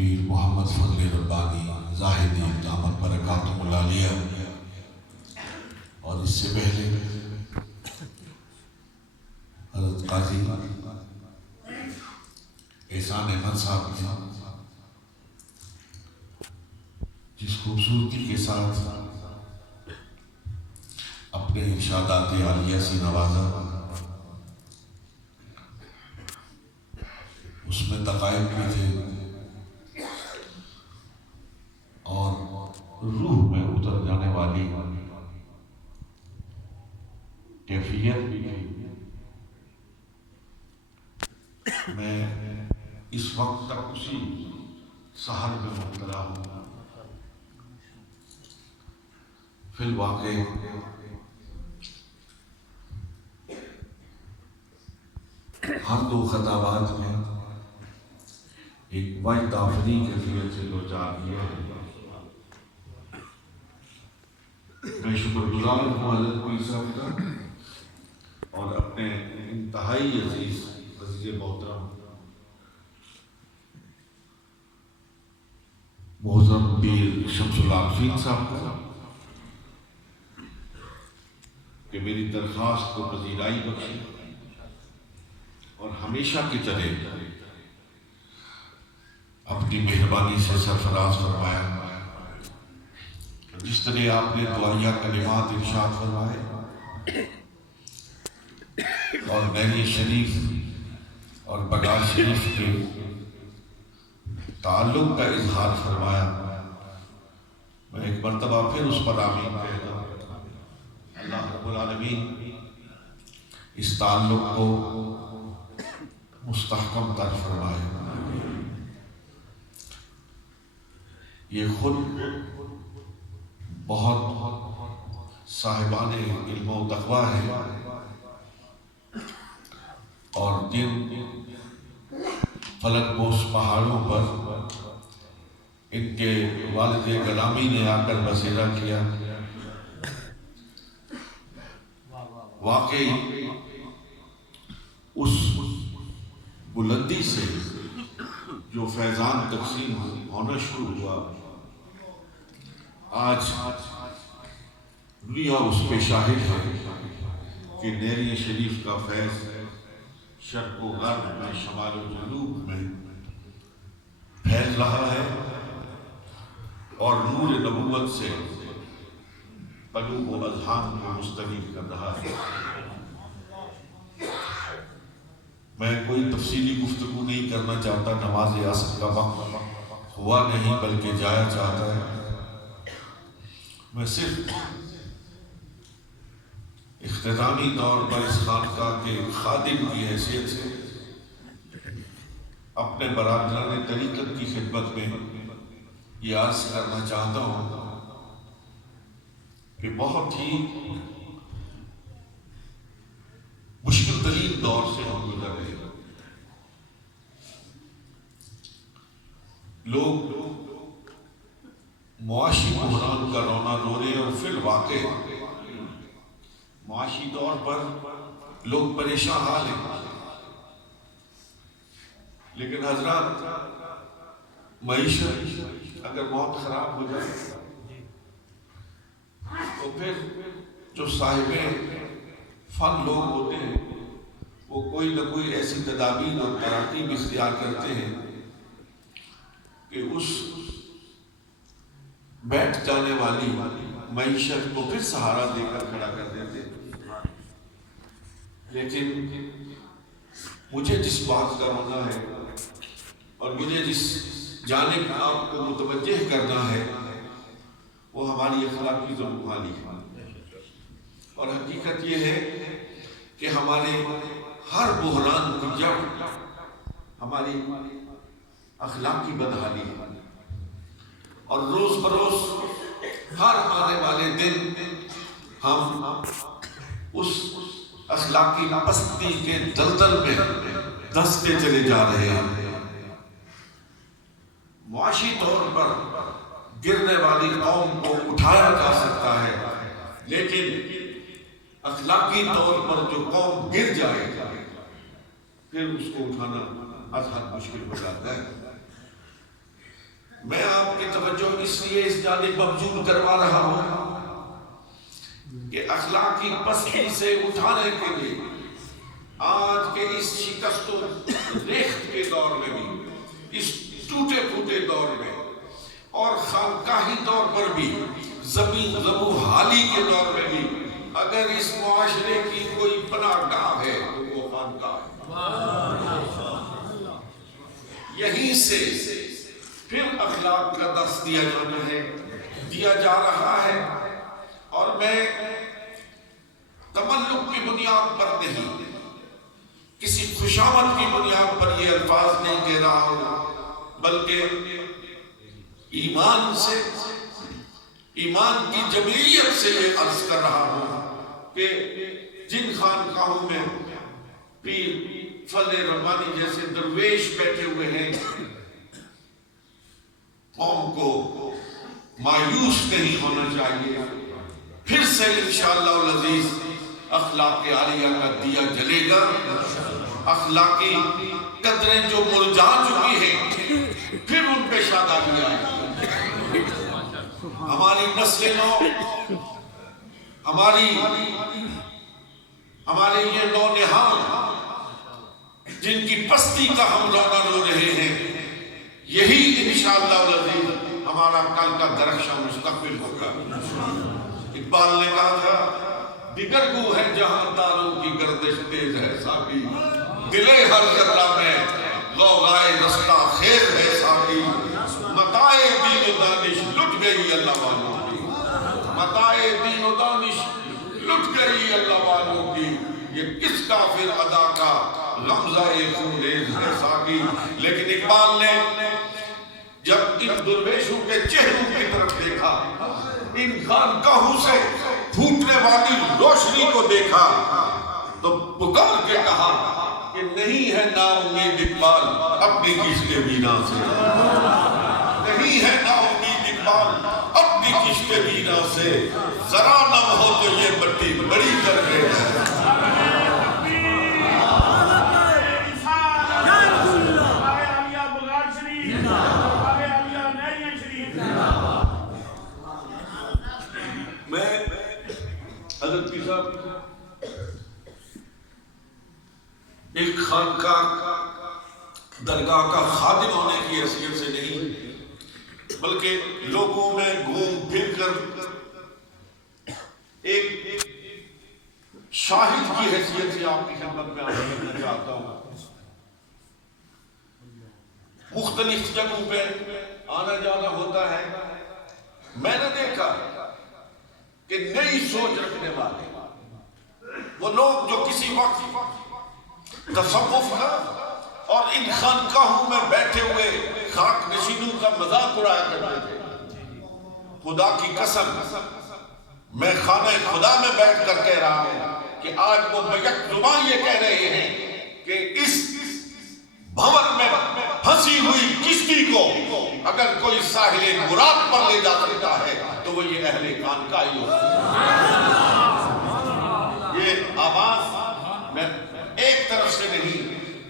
پیر محمد فضل ربانی زاہدی دامت برکاتہم العالیہ، اور اس سے پہلے حضرت قاضی احسان احمد صاحب نے جس خوبصورتی کے ساتھ اپنے ارشادات عالیہ سے نوازا، اس میں دقائق بھی تھے اور روح میں اتر جانے والی کیفیت بھی تھی۔ میں اس وقت تک اسی سحر میں مبتلا ہوں۔ فی الواقع ہم دو خطابات میں ایک وحی دافری کیفیت سے دوچار کیا ہے۔ میں شکر گزار ہوں حضرت پیر صاحب کا اور اپنے انتہائی عزیز محترم محترم پیر شمس العارفین صاحب کا کہ میری درخواست کو پذیرائی بخشی اور ہمیشہ کی طرح اپنی مہربانی سے سرفراز فرمایا۔ جس طرح آپ نے دعائیہ کلمات ارشاد فرمائے اور نیری شریف اور بگار شریف کے تعلق کا اظہار فرمایا، میں ایک مرتبہ پھر اس پر آمین کہتا ہوں۔ اللہ رب العالمین اس تعلق کو مستحکم تر فرمائے۔ یہ خود بہت صاحبان علم و تقویٰ ہے اور جن فلک بوس پہاڑوں پر ان کے والد گرامی نے آ کر بسیرا کیا، واقعی اس بلندی سے جو فیضان تقسیم ہونا شروع ہوا، آج دنیا اس پہ شاہد ہے کہ نیری شریف کا فیض شرق و غرب میں، شمال و جنوب میں پھیل رہا ہے اور نور نبوت سے قلوب و اذہان کو مستنیر کر رہا ہے۔ میں کوئی تفصیلی گفتگو نہیں کرنا چاہتا، نماز عصر کا وقت ہوا نہیں بلکہ جایا چاہتا ہے۔ میں صرف اختتامی طور پر اس خانقاہ کے خادم کی حیثیت سے اپنے برادران طریقت کی خدمت میں یہ عرض کرنا چاہتا ہوں کہ بہت ہی مشکل ترین دور سے ہم گزر رہے ہیں۔ لوگ معاشی بحران کا رونا رو رہے اور فی الواقع معاشی طور پر لوگ پریشان حال ہیں، لیکن حضرات معیشت اگر بہت خراب ہو جائے تو پھر جو صاحب فن لوگ ہوتے ہیں وہ کوئی نہ کوئی ایسی تدابیر اور تراکیب اختیار کرتے ہیں کہ اس بیٹھ جانے والی معیشت کو پھر سہارا دے کر کھڑا کر دیتے ہیں۔ لیکن مجھے جس بات کا رونا ہے اور مجھے جس جانب آپ کو متوجہ کرنا ہے وہ ہماری اخلاقی ذوق-و-حالی ہے، اور حقیقت یہ ہے کہ ہمارے ہر بحران کی جڑ ہماری اخلاقی بدحالی ہے، اور روز بروز ہر آنے والے دن ہم اس اخلاقی پستی کے دلدل میں دھنستے چلے جا رہے ہیں۔ معاشی طور پر گرنے والی قوم کو اٹھایا جا سکتا ہے، لیکن اخلاقی طور پر جو قوم گر جائے پھر اس کو اٹھانا ازحد مشکل ہو جاتا ہے۔ توجہ اس لیے اس جانب مبذول کروا رہا ہوں کہ اخلاقی پستی سے اٹھانے کے لیے آج کے اس شکست و ریخت کے دور میں بھی، اس ٹوٹے پھوٹے دور میں اور خانقاہی دور پر بھی، زمین زبو حالی کے دور میں بھی، اگر اس معاشرے کی کوئی پناہ گاہ ہے تو وہ خانقاہ ہے۔ یہیں سے پھر اخلاق کا درس دیا جانا ہے، دیا جا رہا ہے، اور میں تملق کی بنیاد پر نہیں، کسی خوشامد کی بنیاد پر یہ الفاظ نہیں کہہ رہا ہوں، بلکہ ایمان سے، ایمان کی جمعیت سے یہ عرض کر رہا ہوں کہ جن خانقاہوں میں پیر فضل ربانی جیسے درویش بیٹھے ہوئے ہیں، قوم کو مایوس نہیں ہونا چاہیے۔ پھر سے انشاءاللہ العزیز اخلاق عالیہ کا دیا جلے گا، اخلاقی قدریں جو مرجھا چکی ہیں پھر ان پہ شادابی آئے گی۔ ہماری نسل نو، ہمارے یہ نونہال جن کی پستی کا ہم رونا رو رہے ہیں، یہی انشاءاللہ العزیز ہمارا کل کا درخشاں مستقبل ہوگا۔ اقبال نے کہا تھا، دیگر گو ہے جہاں تاروں کی گردش تیز ہے ساقی، دلے ہر ذرہ میں غوغائے رستہ خیز ہے ساقی، متاع دین و دانش لٹ گئی اللہ والوں کی، متاع دین و دانش لٹ گئی اللہ والوں کی، یہ کس کافر ادا کا غمزہ خونریز ہے ساقی۔ لیکن اقبال نے جب ان درویشوں کے چہروں کی طرف دیکھا، ان خانقاہوں سے پھوٹنے والی روشنی کو دیکھا، تو پکار کے کہا کہ نہیں ہے نا امید اقبال اپنی کشت بینا سے، نہیں ہے نا امید اقبال اپنی کشت بینا سے، ذرا نم ہو تو یہ مٹی بڑی کر گئے ہے۔ میں حضرت پیر صاحب ایک خانقاہ درگاہ کا خادم ہونے کی حیثیت سے نہیں، بلکہ لوگوں میں گھوم پھر کر ایک شاہد کی حیثیت سے آپ کی خدمت میں آنا کرنا چاہتا ہوں۔ مختلف جگہوں پہ آنا جانا ہوتا ہے، میں نے دیکھا کہ نئی سوچ رکھنے والے وہ لوگ جو کسی وقت تصوف کا اور ان خانقاہوں میں بیٹھے ہوئے خاک نشینوں کا مذاق اڑایا کرتے تھے، خدا کی قسم میں خانہ خدا میں بیٹھ کر کہہ رہا ہوں کہ آج وہ بیک زبان یہ کہہ رہے ہیں کہ اس بھنور میں پھنسی ہوئی کشتی کو اگر کوئی ساحل مراد پر لے جا سکتا ہے تو وہ یہ اہل خانقاہ ہی ہوتا ہے۔ یہ آواز میں ایک طرف سے نہیں،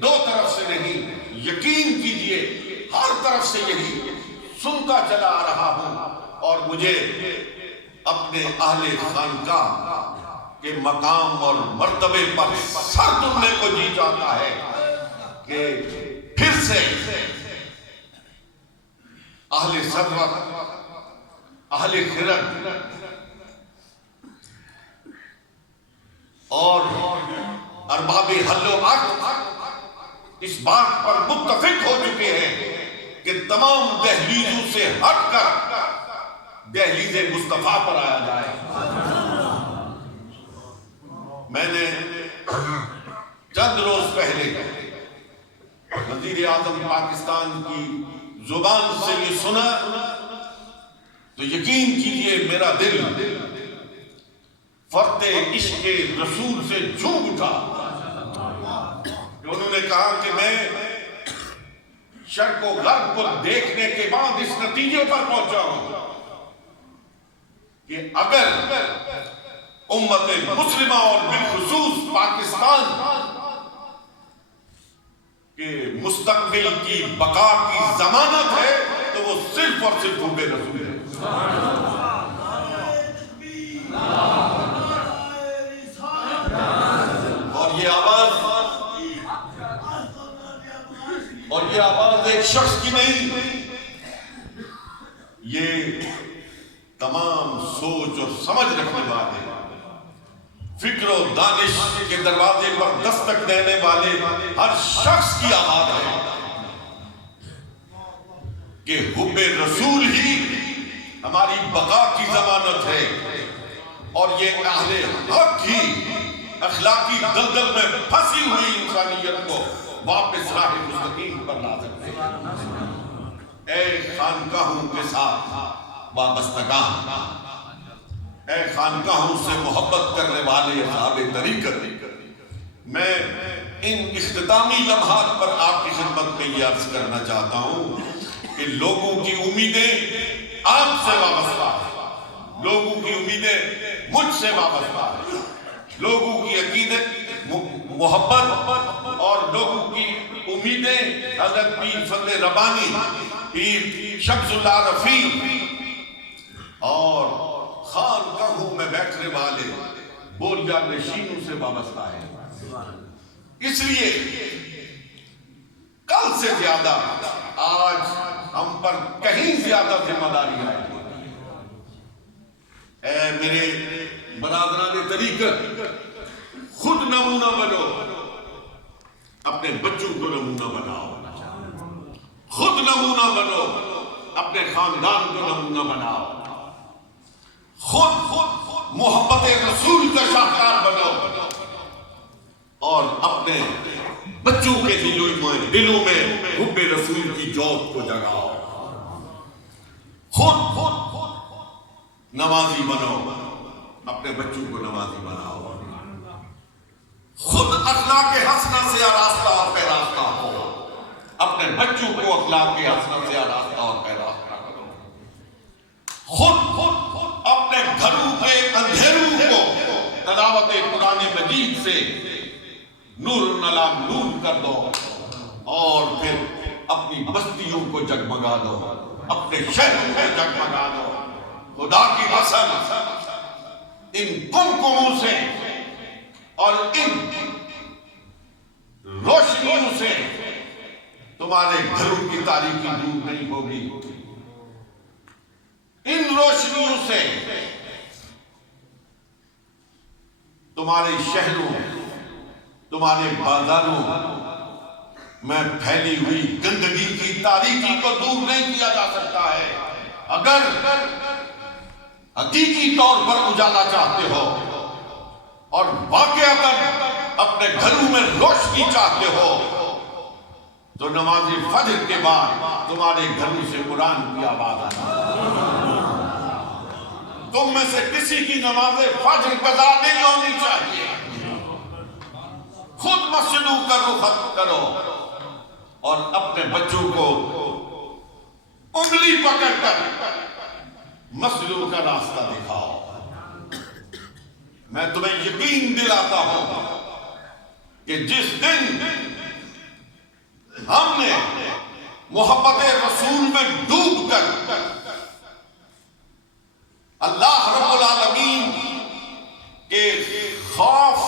دو طرف سے نہیں، یقین کیجئے ہر طرف سے یہی سنتا چلا آ رہا ہوں، اور مجھے اپنے اہل خانقاہ کے مقام اور مرتبے پر سر دھنے کو جی چاہتا ہے کہ پھر سے اہل ثروت، اہل خرد اور ارباب حل و عقد اس بات پر متفق ہو چکے ہیں کہ تمام دہلیزوں سے ہٹ کر دہلیز مصطفیٰ پر آیا جائے۔ میں نے چند روز پہلے وزیر اعظم پاکستان کی زبان سے یہ سنا تو یقین کیجئے میرا دل فرط عشق رسول سے جھوم اٹھا۔ انہوں نے کہا کہ میں شرق و غرب کو دیکھنے کے بعد اس نتیجے پر پہنچا ہوں کہ اگر امت مسلمہ اور بالخصوص پاکستان کے مستقبل کی بقا کی ضمانت ہے تو وہ صرف اور صرف حب رسول ہے. اور یہ آواز ایک شخص کی نہیں، یہ تمام سوچ اور سمجھ رکھنے والے، فکر و دانش کے دروازے پر دستک دینے والے ہر شخص کی آواز ہے کہ حب رسول ہی ہماری بقا کی ضمانت ہے، اور یہ اہل حق ہی اخلاقی دلدل میں پھنسی ہوئی انسانیت کو واپس راہ مستقیم پر لا سکتے ہیں. اے خانقاہوں کے ساتھ وابستگان، اے خانقاہوں سے محبت کرنے والے اصحاب طریقت، میں ان اختتامی لمحات پر آپ کی خدمت میں یہ عرض کرنا چاہتا ہوں کہ لوگوں کی امیدیں آپ سے وابستہ ہیں، لوگوں کی امیدیں مجھ سے وابستہ ہیں، لوگوں کی عقیدت محبت اور لوگوں کی امیدیں حضرت پیر فضل ربانی، پیر شمس اللہ رفیع اور خانقاہوں میں بیٹھنے والے بوریا نشینوں سے وابستہ ہے. اس لیے کل سے زیادہ آج ہم پر کہیں زیادہ ذمہ داری ہے. اے میرے برادران طریقت، خود نمونہ بنو، اپنے بچوں کو نمونہ بناؤ، خود نمونہ بنو، اپنے خاندان کو نمونہ بناؤ، خود محبت رسول کا شاہکار بنو، اور اپنے بچوں کے دلوں میں حب رسول کی جوت کو جگاؤ. خود نمازی بنو، اپنے بچوں کو نمازی بناؤ، خود اخلاق حسنہ سے آراستہ اور پیراستہ ہو، اپنے بچوں کو اخلاق حسنہ سے آراستہ اور پیراستہ کرو. خود اپنے گھروں کے اندھیروں کو تلاوت قرآن مجید سے نور علی نور کر دو، اور پھر اپنی بستیوں کو جگمگا دو، اپنے شہروں کو جگمگا دو. خدا کی قسم ان کمکموں سے اور ان روشنیوں سے تمہارے گھروں کی تاریکی دور نہیں ہوگی. ان روشنیوں سے تمہارے شہروں، تمہارے بازاروں میں پھیلی ہوئی گندگی کی تاریکی کو دور نہیں کیا جا سکتا ہے. اگر حقیقی طور پر اجالا چاہتے ہو اور واقعتاً اپنے گھروں میں روشنی چاہتے ہو تو نماز فجر کے بعد تمہارے گھروں سے قرآن کی آواز آئے. تم میں سے کسی کی نماز فجر قضا نہیں ہونی چاہیے. خود مسجدوں کا رخ کرو اور اپنے بچوں کو انگلی پکڑ کر مسجدوں کا راستہ دکھاؤ. میں تمہیں یقین دلاتا ہوں کہ جس دن ہم نے محبت رسول میں ڈوب کر اللہ رب العالمین کے خوف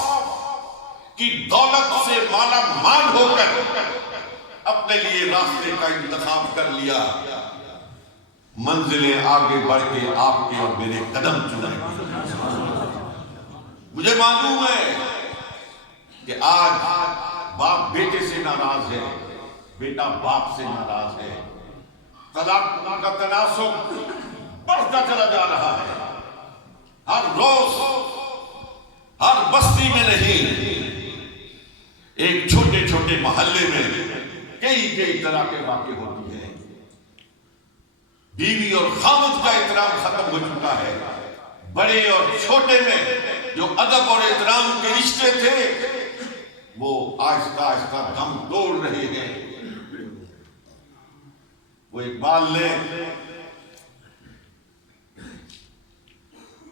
کی دولت سے مالا مال ہو کر اپنے لیے راستے کا انتخاب کر لیا، منزلیں آگے بڑھ کے آپ کے اور میرے قدم چنائیں گے. مجھے معلوم ہے کہ آج باپ بیٹے سے ناراض ہے، بیٹا باپ سے ناراض ہے، طلاق کا تناسب بڑھتا چلا جا رہا ہے. ہر روز ہر بستی میں نہیں، ایک چھوٹے چھوٹے محلے میں کئی طرح کے واقع ہوتی ہیں. بیوی اور خاوند کا احترام ختم ہو چکا ہے. بڑے اور چھوٹے میں جو ادب اور احترام کے رشتے تھے وہ آہستہ آہستہ دم توڑ رہے ہیں. وہ اقبال نے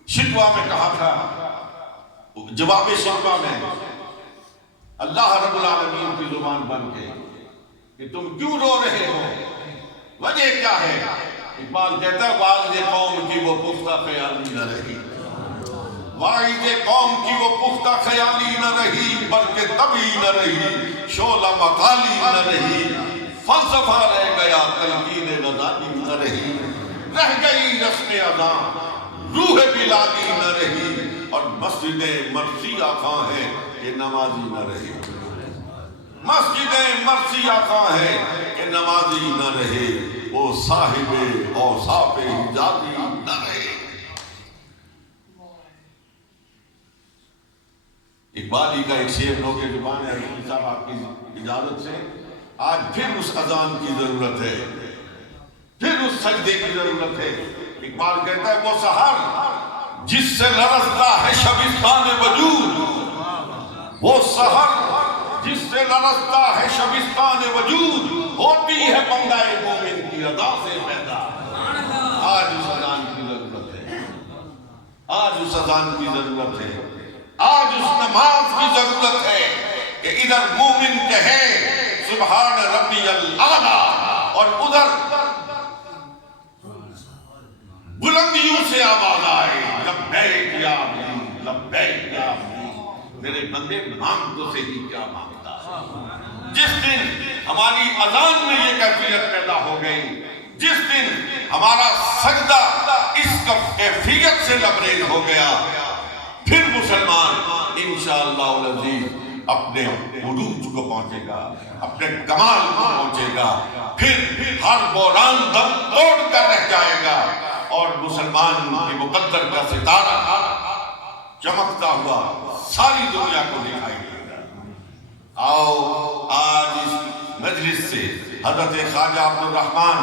شکوہ میں کہا تھا، جواب شکوہ میں اللہ رب العالمین کی زبان بن کے کہ تم کیوں رو رہے ہو؟ وجہ کیا ہے؟ اقبال کہتا ہے واعظ قوم کی وہ پختہ خیالی نہ رہی، واعظ قوم کی وہ پختہ خیالی نہ رہی، بلکہ طبی نہ رہی، شعلہ مقالی نہ رہی، فلسفہ رہ گیا تلقین غزالی نہ رہی، رہ گئی رسم اذان روح بلالی نہ رہی، اور مسجدیں مرثیہ خواں ہیں کہ نمازی نہ رہی، مسجدیں مرثیہ خواں ہیں کہ نمازی نہ رہے، وہ صاحب اوصاف حجازی نہ رہے۔ اقبالی کا ایک شعر لو کے زبان ہے، حضرت صاحب آپ کی اجازت سے آج پھر اس اذان کی ضرورت ہے، پھر اس سجدے کی ضرورت ہے۔ اقبال کہتا ہے وہ سحر جس سے لرزتا ہے شبستان وجود، وہ سحر جس سے لرزتا ہے شبستان وجود، ہوتی ہے بندہ مومن کی ادا سے پیدا۔ آج اس اذان کی ضرورت ہے، آج اس اذان کی ضرورت ہے، آج اس نماز کی ضرورت ہے کہ ادھر مومن کہے سبحان ربی الاعلیٰ، اور ادھر بلندیوں سے آواز آئے لبیک یا علی، لبیک یا علی، میرے بندے مانگ تو صحیح کیا مانگتا ہے۔ جس دن ہماری اذان میں یہ کیفیت پیدا ہو گئی، جس دن ہمارا سجدہ اس کیفیت سے لبریز ہو گیا، پھر مسلمان انشاءاللہ العزیز اپنے عروج کو پہنچے گا، اپنے کمال کو پہنچے گا، پھر ہر بحران دم توڑ کر رہ جائے گا، اور مسلمان کے مقدر کا ستارہ چمکتا ہوا ساری دنیا کو دکھائی دے گا۔ آؤ آج اس مجلس سے حضرت خواجہ عبدالرحمن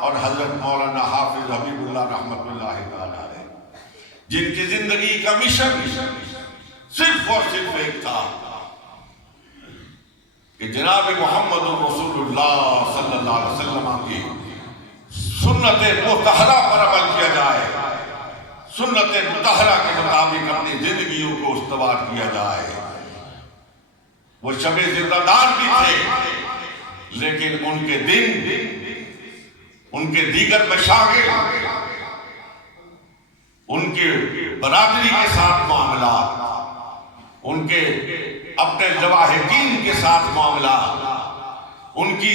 اور حضرت مولانا حافظ حبیب اللہ رحمۃ اللہ تعالیٰ علیہ، جن کی زندگی کا مشن صرف اور صرف ایک تھا کہ جناب محمد رسول اللہ صلی اللہ علیہ وسلم کی سنت مطہرہ پر عمل کیا جائے، سنت مطہرہ کے مطابق اپنی زندگیوں کو استوار کیا جائے۔ وہ شب زندہ دار بھی تھے، لیکن ان کے دن، ان کے دیگر مشاغل، ان کے برادری کے ساتھ معاملات، ان کے اپنے لواحقین کے ساتھ معاملات، ان کی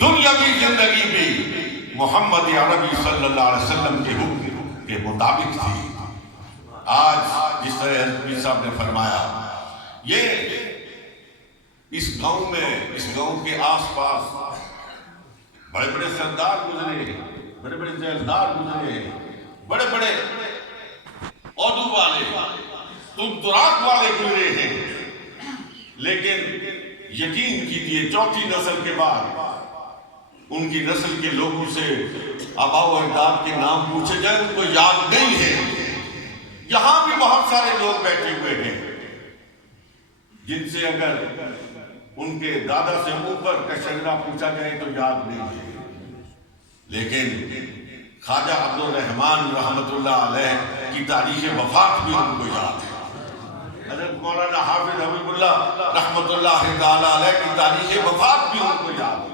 دنیاوی زندگی بھی محمد عربی صلی اللہ علیہ وسلم کے حکم کے مطابق تھی۔ آج جس طرح حضرت صاحب نے فرمایا، یہ اس گاؤں میں، اس گاؤں کے آس پاس بڑے بڑے سردار گزرے ہیں، بڑے بڑے ذیلدار گزرے ہیں، بڑے بڑے عہدوں والے، تندراک والے گزرے ہیں، لیکن یقین کیجئے چوتھی نسل کے بعد ان کی نسل کے لوگوں سے آبا و اجداد کے نام پوچھے جائیں ان کو یاد نہیں ہے۔ یہاں بھی بہت سارے لوگ بیٹھے ہوئے ہیں جن سے اگر ان کے دادا سے اوپر کا شجرہ پوچھا جائے تو یاد نہیں ہے، لیکن خواجہ عبدالرحمن رحمۃ اللہ علیہ کی تاریخ وفات بھی ان کو یاد ہے، حضرت مولانا حافظ حبیب اللہ رحمۃ اللہ تعالیٰ علیہ کی تاریخ وفات بھی ان کو یاد ہے،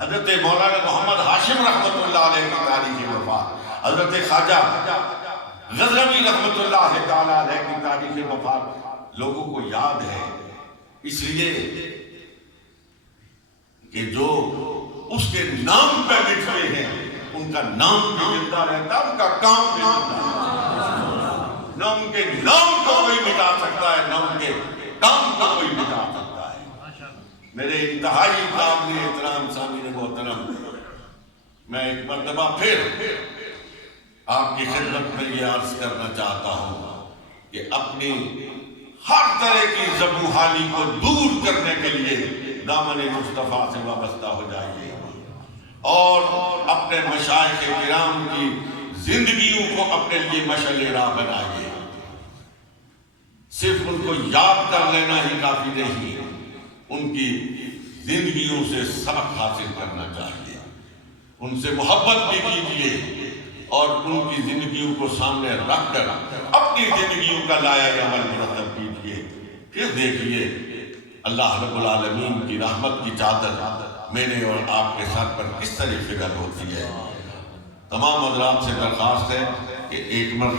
حضرت مولانا محمد ہاشم رحمۃ اللہ علیہ کی تاریخ وفات، حضرت خواجہ غزنوی رحمۃ اللہ تعالیٰ علیہ کی تاریخ وفات لوگوں کو یاد ہے، اس لیے کہ جو اس کے نام پہ بٹھے ہیں ان کا نام بھی زندہ رہتا، ان کا کام بھی زندہ رہتا، نہ ان کے نام کو کوئی مٹا سکتا ہے، نہ ان کے کام کو کوئی مٹا سکتا ہے۔ میرے انتہائی قابل احترام سامعین محترم، میں ایک مرتبہ پھر آپ کی خدمت میں یہ عرض کرنا چاہتا ہوں کہ اپنی ہر طرح کی زبوحالی کو دور کرنے کے لیے دامن مصطفیٰ سے وابستہ ہو جائیے اور اپنے مشائخ کرام کی زندگیوں کو اپنے لیے مشعل راہ بنائیے۔ صرف ان کو یاد کر لینا ہی کافی نہیں، ان کی زندگیوں سے سبق حاصل کرنا چاہیے، ان سے محبت بھی کیجیے اور ان کی زندگیوں کو سامنے رکھ کر اپنی زندگیوں کا لائق عمل مرتب کیجیے۔ پھر دیکھیے اللہ رب العالمین کی رحمت کی چادر میرے اور آپ کے ساتھ پر کس طرح فکر ہوتی ہے۔ تمام حضرات سے درخواست ہے کہ ایک مرتبہ